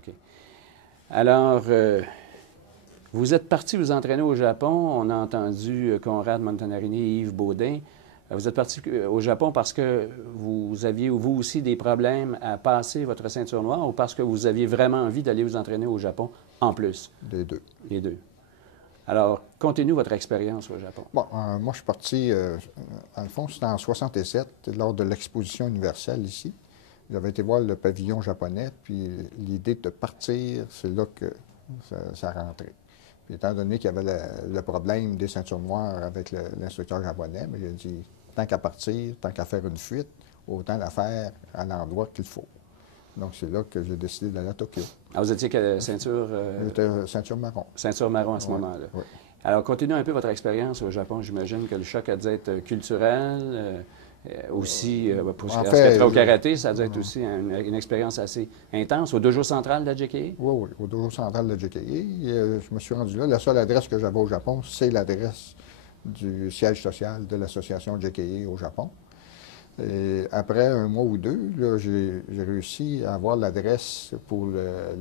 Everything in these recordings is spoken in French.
OK. Alors, vous êtes parti vous entraîner au Japon. On a entendu Conrad Montanari et Yves Baudin. Vous êtes parti au Japon parce que vous aviez, vous aussi, des problèmes à passer votre ceinture noire ou parce que vous aviez vraiment envie d'aller vous entraîner au Japon en plus? Les deux. Les deux. Alors, contez-nous votre expérience au Japon. Bon, moi, je suis parti, dans le fond, c'était en 67, lors de l'exposition universelle ici. J'avais été voir le pavillon japonais, puis l'idée de partir, c'est là que ça rentrait. Puis étant donné qu'il y avait le problème des ceintures noires avec l'instructeur japonais, mais il a dit, tant qu'à partir, tant qu'à faire une fuite, autant la faire à l'endroit qu'il faut. Donc, c'est là que j'ai décidé d'aller à Tokyo. Alors, vous étiez quelle ceinture? J'étais ceinture marron. Ceinture marron à ce moment-là. Oui. Alors, continuez un peu votre expérience au Japon. J'imagine que le choc a dû être culturel, aussi, pour ce qui est trait au karaté, ça a dû être aussi une expérience assez intense. Au dojo central de la JKI? Oui, oui, au dojo central de la JKI. Je me suis rendu là. La seule adresse que j'avais au Japon, c'est l'adresse du siège social de l'association JKI au Japon. Et après un mois ou deux, j'ai réussi à avoir l'adresse pour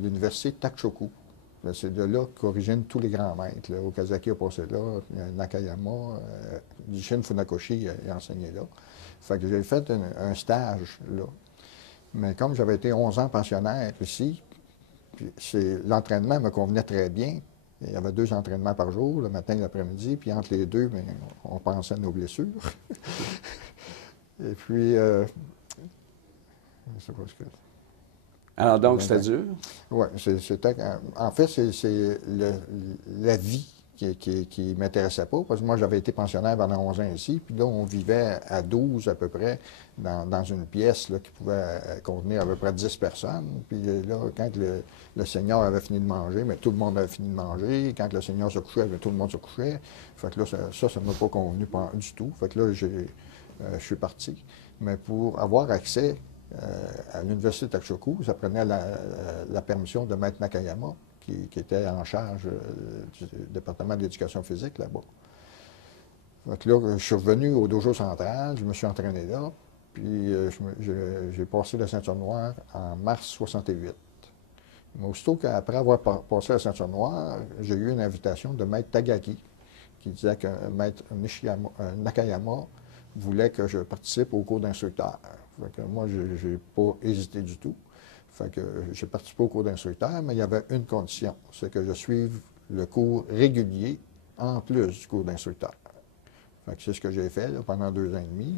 l'université Takshoku. C'est de là qu'originent tous les grands maîtres. Là. Okazaki a passé là, Nakayama, Jishin Funakoshi a enseigné là. Fait que j'ai fait un stage là. Mais comme j'avais été 11 ans pensionnaire ici, l'entraînement me convenait très bien. Il y avait 2 entraînements par jour, le matin et l'après-midi, puis entre les deux, bien, on pensait à nos blessures. Et puis, je sais pas ce que... Alors donc, c'était dur? Oui, c'était... En fait, c'est la vie qui ne m'intéressait pas, parce que moi, j'avais été pensionnaire pendant 11 ans ici, puis là, on vivait à 12 à peu près dans une pièce là, qui pouvait contenir à peu près 10 personnes. Puis là, quand le seigneur avait fini de manger, mais tout le monde avait fini de manger. Quand le seigneur se couchait, tout le monde se couchait. Fait que là, ça ne m'a pas convenu du tout. Fait que là, je suis parti. Mais pour avoir accès à l'université de Takshoku, ça prenait la permission de Maître Nakayama, qui était en charge du département d'éducation physique là-bas. Donc là, je suis revenu au dojo central, je me suis entraîné là, puis j'ai passé la ceinture noire en mars 68. Mais aussitôt qu'après avoir passé la ceinture noire, j'ai eu une invitation de Maître Tagaki, qui disait que Maître Nakayama voulait que je participe au cours d'instructeur. Moi, je n'ai pas hésité du tout. Fait que j'ai participé au cours d'instructeur, mais il y avait une condition, c'est que je suive le cours régulier en plus du cours d'instructeur. Fait que c'est ce que j'ai fait là, pendant 2 ans et demi,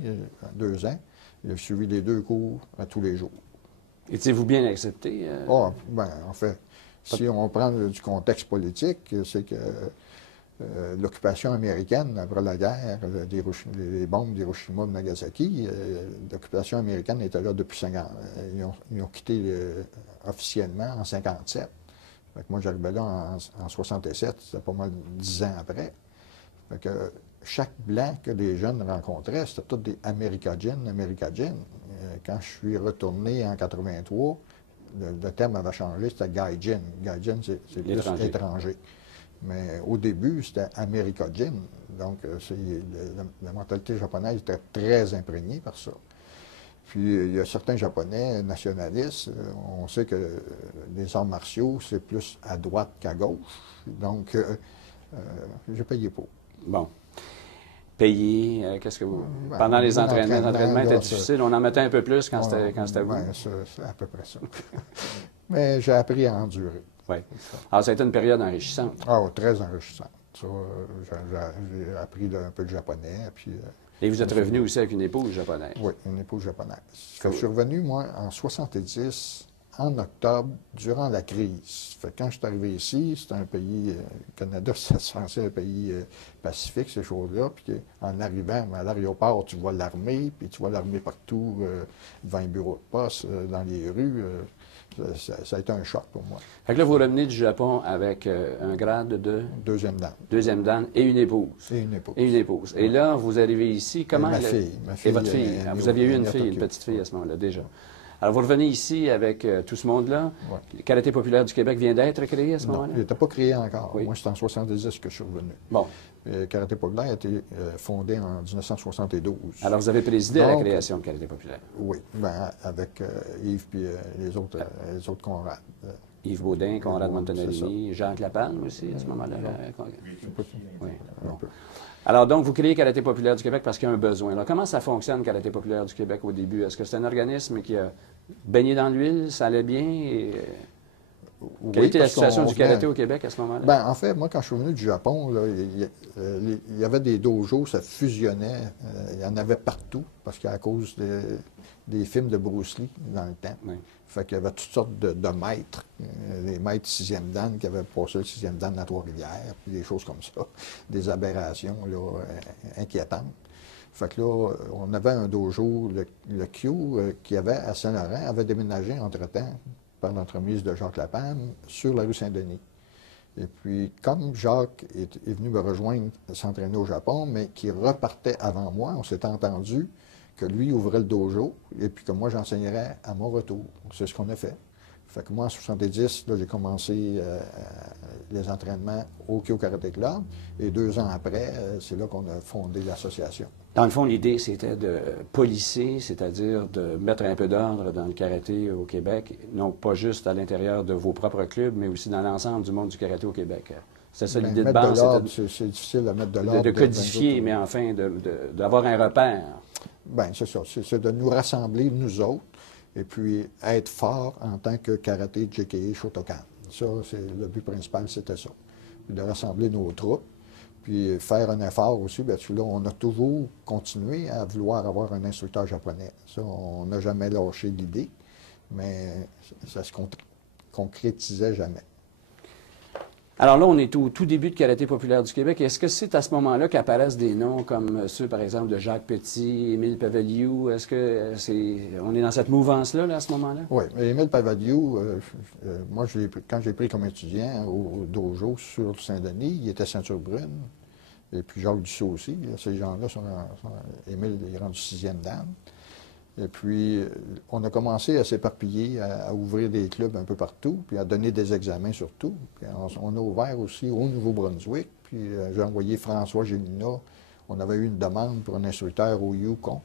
2 ans. J'ai suivi les 2 cours à tous les jours. Étiez-vous bien accepté? Ah, ben, en fait, si on prend du contexte politique, c'est que l'occupation américaine après la guerre, les bombes d'Hiroshima et de Nagasaki, l'occupation américaine était là depuis 5 ans. Ils ont quitté officiellement en 1957. Fait que moi, j'arrivais là en 67, c'était pas mal 10 ans après. Fait que chaque blanc que les jeunes rencontraient, c'était tous des America-Gin. Quand je suis retourné en 83, le terme avait changé, c'était Gaijin. Gaijin, c'est plus étranger. Mais au début, c'était America-Gin. Donc, la mentalité japonaise était très imprégnée par ça. Puis, il y a certains Japonais nationalistes. On sait que les arts martiaux, c'est plus à droite qu'à gauche. Donc, j'ai payé pour. Bon. Payer, qu'est-ce que vous... Pendant les entraînements étaient difficiles. On en mettait un peu plus quand c'était vous. Oui, c'est à peu près ça. Mais j'ai appris à endurer. Oui. Alors, ça a été une période enrichissante. Ah, très enrichissante. Ça, j'ai appris un peu de japonais. Puis, et vous êtes revenu aussi avec une épouse japonaise. Oui, une épouse japonaise. Je suis revenu, moi, en 70, en octobre, durant la crise. Fait que quand je suis arrivé ici, c'était un pays, le Canada, c'est censé un pays pacifique, ces choses-là. Puis en arrivant à l'aéroport, tu vois l'armée, puis tu vois l'armée partout, devant les bureaux de poste, dans les rues. Ça a été un choc pour moi. Fait que là, vous revenez du Japon avec un grade de... Deuxième dan. Deuxième dan et une épouse. Et une épouse. Et une épouse. Et là, vous arrivez ici, comment... Ma fille. Et votre fille. Vous aviez eu une fille, une petite fille à ce moment-là, déjà. Alors, vous revenez ici avec tout ce monde-là. Ouais. Le Karaté populaire du Québec vient d'être créé à ce moment-là? Non, il n'était pas créé encore. Oui. Moi, c'est en 70 que je suis revenu. Bon. Le Karaté populaire a été fondé en 1972. Alors, vous avez présidé à la création du Karaté populaire? Oui, ben, avec Yves et les autres Conrad. Yves Baudin, Conrad Oui, Montanellini, Jacques Lapalme aussi, à ce moment-là. Un peu. Alors, donc, vous créez Karaté populaire du Québec parce qu'il y a un besoin. Alors, comment ça fonctionne, Karaté populaire du Québec, au début? Est-ce que c'est un organisme qui a baigné dans l'huile, ça allait bien? Quelle était la situation du karaté au Québec à ce moment-là? Ben, en fait, moi, quand je suis venu du Japon, là, il y avait des dojos, ça fusionnait. Il y en avait partout, parce qu'à cause des films de Bruce Lee dans le temps. Oui. Fait qu'il y avait toutes sortes de maîtres, des maîtres 6e dan qui avaient passé le 6e dan à Trois-Rivières, puis des choses comme ça, des aberrations là, inquiétantes. Fait que là, on avait un dojo, le Q, qui avait à Saint-Laurent, avait déménagé entre-temps, par l'entremise de Jacques Lapalme, sur la rue Saint-Denis. Et puis, comme Jacques est venu me rejoindre, s'entraîner au Japon, mais qui repartait avant moi, on s'était entendu que lui ouvrait le dojo et puis que moi, j'enseignerais à mon retour. C'est ce qu'on a fait. Fait que moi, en 70, j'ai commencé les entraînements au Kyo Karate Club et 2 ans après, c'est là qu'on a fondé l'association. Dans le fond, l'idée, c'était de policer, c'est-à-dire de mettre un peu d'ordre dans le karaté au Québec, non pas juste à l'intérieur de vos propres clubs, mais aussi dans l'ensemble du monde du karaté au Québec. C'est ça l'idée de base. C'est difficile de mettre de l'ordre. De codifier, mais enfin, d'avoir un repère. Bien, c'est ça. C'est de nous rassembler, nous autres, et puis être forts en tant que karaté, JKI, Shotokan. Ça, c'est le but principal, c'était ça. Puis de rassembler nos troupes, puis faire un effort aussi. Bien, là, on a toujours continué à vouloir avoir un instructeur japonais. Ça, on n'a jamais lâché l'idée, mais ça se concrétisait jamais. Alors là, on est au tout début de Karaté populaire du Québec. Est-ce que c'est à ce moment-là qu'apparaissent des noms comme ceux, par exemple, de Jacques Petit, Émile Paveliou? Est-ce que on est dans cette mouvance-là, là, à ce moment-là? Oui, mais Émile Paveliou, moi, quand j'ai pris comme étudiant au dojo sur Saint-Denis, il était ceinture brune. Et puis Jacques Dussault aussi. Là, ces gens-là Émile est rendu 6e dan. Et puis, on a commencé à s'éparpiller, à ouvrir des clubs un peu partout, puis à donner des examens surtout. Puis on a ouvert aussi au Nouveau-Brunswick, puis j'ai envoyé François Gélinas. On avait eu une demande pour un instructeur au Yukon.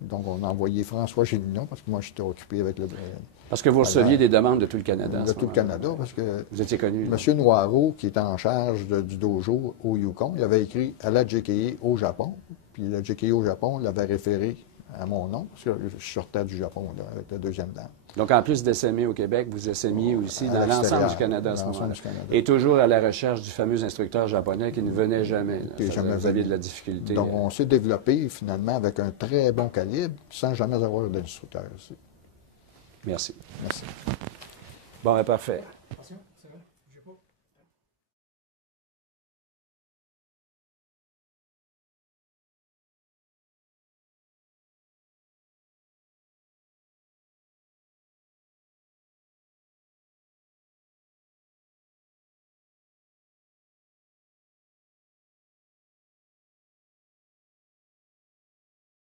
Donc, on a envoyé François Gélinas, parce que moi, j'étais occupé avec le... Parce que vous receviez des demandes de tout le Canada. De tout le Canada, parce que... Vous étiez connu. M. Noireau, qui était en charge du dojo au Yukon, il avait écrit à la JKI au Japon, puis la JKI au Japon l'avait référé à mon nom, parce que je sortais du Japon là, avec le 2e dan. Donc, en plus d'essaimer au Québec, vous essaymiez aussi dans l'ensemble du Canada à ce moment-là. Et toujours à la recherche du fameux instructeur japonais qui ne venait jamais. Vous aviez de la difficulté. Donc, on s'est développé finalement avec un très bon calibre, sans jamais avoir d'instructeur aussi. Merci. Merci. Bon, parfait. Attention.